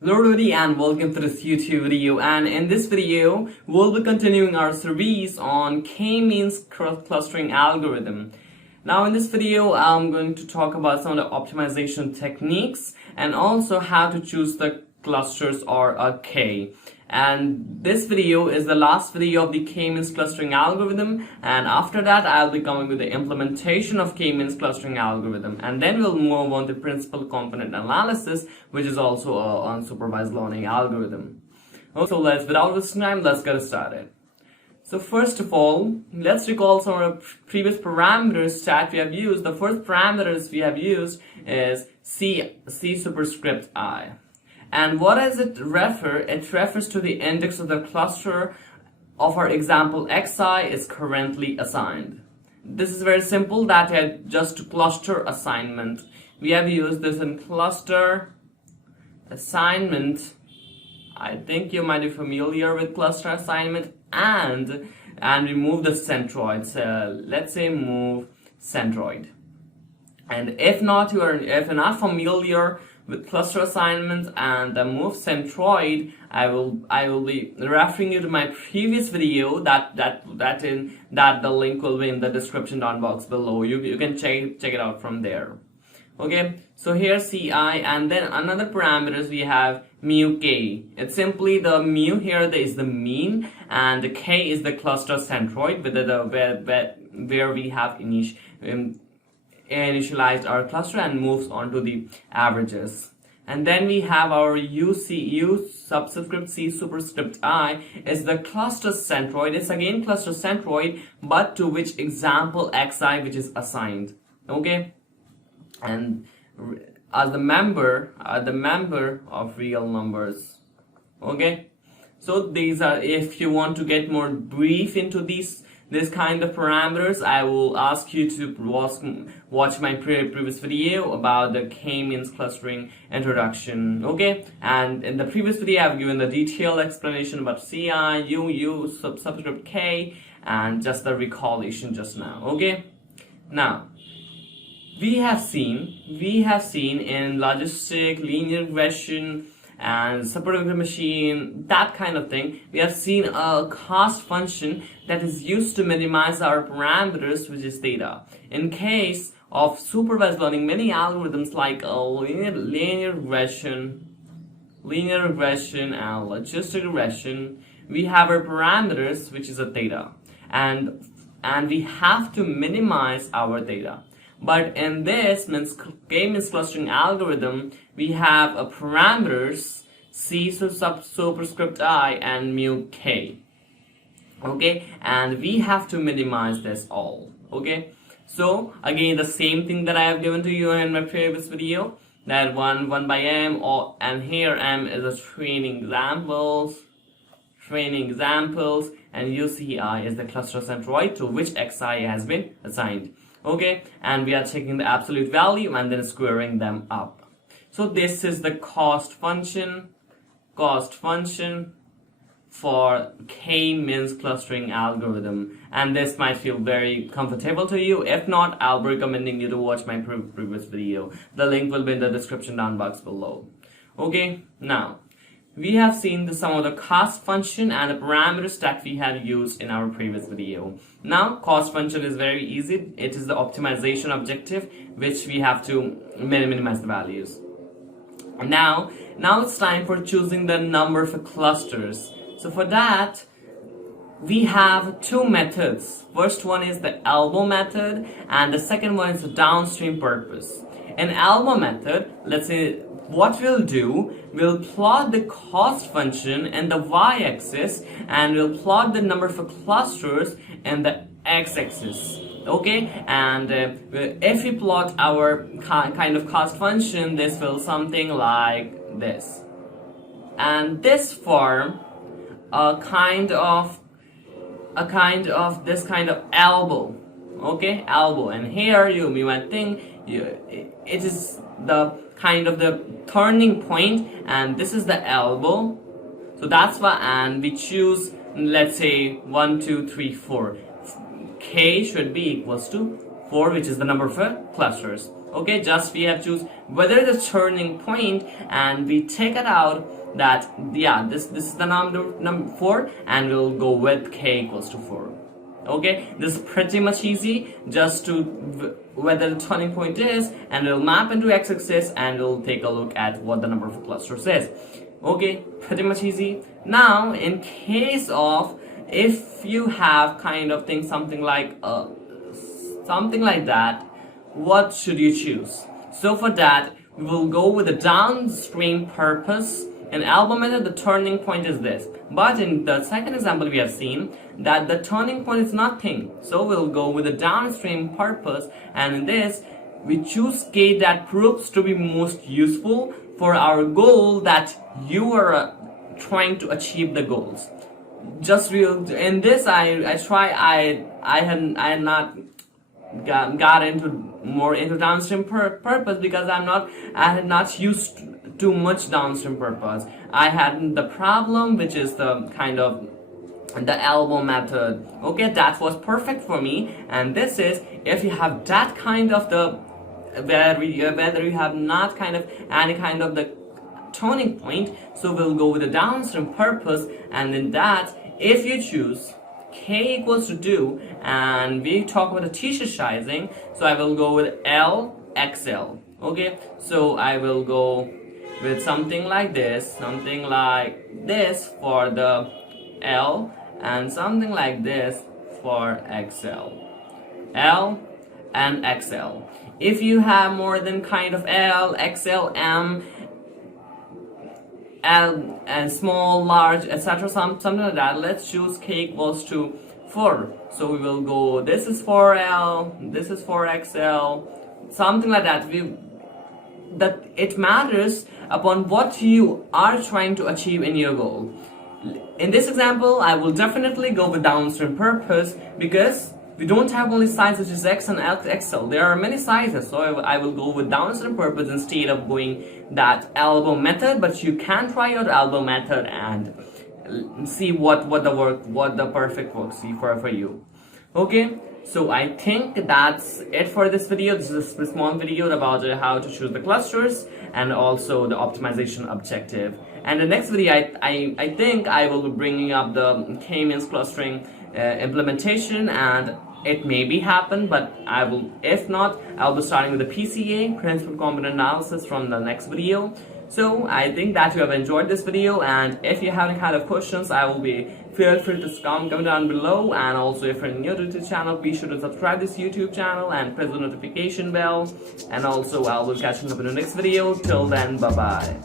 Hello everybody and welcome to this YouTube video, and in this video we'll be continuing our series on K-means clustering algorithm. Now in this video I'm going to talk about some of the optimization techniques and also how to choose the clusters or a K. And this video is the last video of the K-means clustering algorithm, and after that I'll be coming with the implementation of K-means clustering algorithm, and then we'll move on to principal component analysis, which is also an unsupervised learning algorithm. Okay, so without wasting time, let's get started. So first of all, let's recall some of the previous parameters that we have used. The first parameters we have used is C superscript I. And what does it refer? It refers to the index of the cluster of our example xi is currently assigned. This is very simple, that just cluster assignment. We have used this in cluster assignment. I think you might be familiar with cluster assignment, and remove the centroid. So let's say move centroid. And if you're not familiar with cluster assignments and the move centroid, I will be referring you to my previous video that the link will be in the description down box below. You can check it out from there. Okay, so here Ci, and then another parameters we have mu k. It's simply the mu here is the mean, and the k is the cluster centroid where we have initialized our cluster and moves on to the averages. And then we have our U subscript C superscript I is the cluster centroid. It's again cluster centroid, but to which example xi which is assigned. Okay, and as the member of real numbers. Okay, so these are, if you want to get more brief into this kind of parameters, I will ask you to watch my previous video about the K-means clustering introduction. Okay, and in the previous video I've given the detailed explanation about Ci, U, subscript K, and just the recollection just now. Okay, now we have seen in logistic, linear regression, and superposition machine, that kind of thing, we have seen a cost function that is used to minimize our parameters, which is theta. In case of supervised learning, many algorithms like linear regression and logistic regression, we have our parameters, which is a theta, and we have to minimize our theta. But in this K-means clustering algorithm, we have a parameters C superscript I and mu k. Okay, and we have to minimize this all. Okay, so again the same thing that I have given to you in my previous video, that 1 by m, and here m is a training examples, and UCI is the cluster centroid to which xi has been assigned. Okay, and we are taking the absolute value and then squaring them up. So this is the cost function for K-means clustering algorithm, and this might feel very comfortable to you. If not, I'll be recommending you to watch my previous video. The link will be in the description down box below. Okay, now we have seen some of the cost function and the parameters that we had used in our previous video. Now cost function is very easy. It is the optimization objective, which we have to minimize the values. Now it's time for choosing the number for clusters. So for that we have two methods. First one is the elbow method, and the second one is the downstream purpose. In elbow method, let's say what we'll do, we'll plot the cost function in the y-axis, and we'll plot the number for clusters in the x-axis. Okay, and if we plot our kind of cost function, this will something like this, and this form a kind of this kind of elbow. Okay, elbow, and here you might think it is the kind of the turning point, and this is the elbow. So that's why, and we choose, let's say 1 2 3 4. K should be equals to 4, which is the number for clusters. Okay, just we have choose whether the turning point, and we take it out that yeah, this is the number 4, and we'll go with k equals to 4. Okay, this is pretty much easy, just to whether the turning point is, and we'll map into x-axis and we'll take a look at what the number of clusters is. Okay, pretty much easy. Now in case of if you have kind of thing something like that, what should you choose? So for that we will go with the downstream purpose. In elbow method, the turning point is this, but in the second example we have seen that the turning point is nothing, so we'll go with the downstream purpose, and in this we choose k that proves to be most useful for our goal that you are trying to achieve the goals. Just real in this I had not got into more into downstream purpose because I had not used too much downstream purpose. I had the problem, which is the kind of the elbow method. Okay, that was perfect for me, and this is if you have that kind of the whether you have not kind of any kind of the turning point, so we'll go with the downstream purpose, and in that if you choose k equals to 2, and we talk about the t-shirt sizing, so I will go with L XL. Okay, so I will go with something like this for the L, and something like this for XL. L and XL. If you have more than kind of L, XL, M, L, and small, large, etc., something like that, let's choose k equals to 4. So we will go, this is for L, this is for XL, something like that. That it matters upon what you are trying to achieve in your goal. In this example, I will definitely go with downstream purpose because we don't have only size which is X and XL. There are many sizes, so I will go with downstream purpose instead of going that elbow method. But you can try your elbow method and see what the perfect works for you. Okay, so I think that's it for this video. This is a small video about how to choose the clusters and also the optimization objective. And the next video, I think I will be bringing up the k-means clustering implementation, and it may be happen, but I will, if not, I'll be starting with the PCA, principal component analysis, from the next video. So I think that you have enjoyed this video, and if you have any kind of questions, I will be feel free to comment down below. And also, if you're new to this channel, be sure to subscribe this YouTube channel and press the notification bell. And also, I will catch you up in the next video. Till then, bye bye.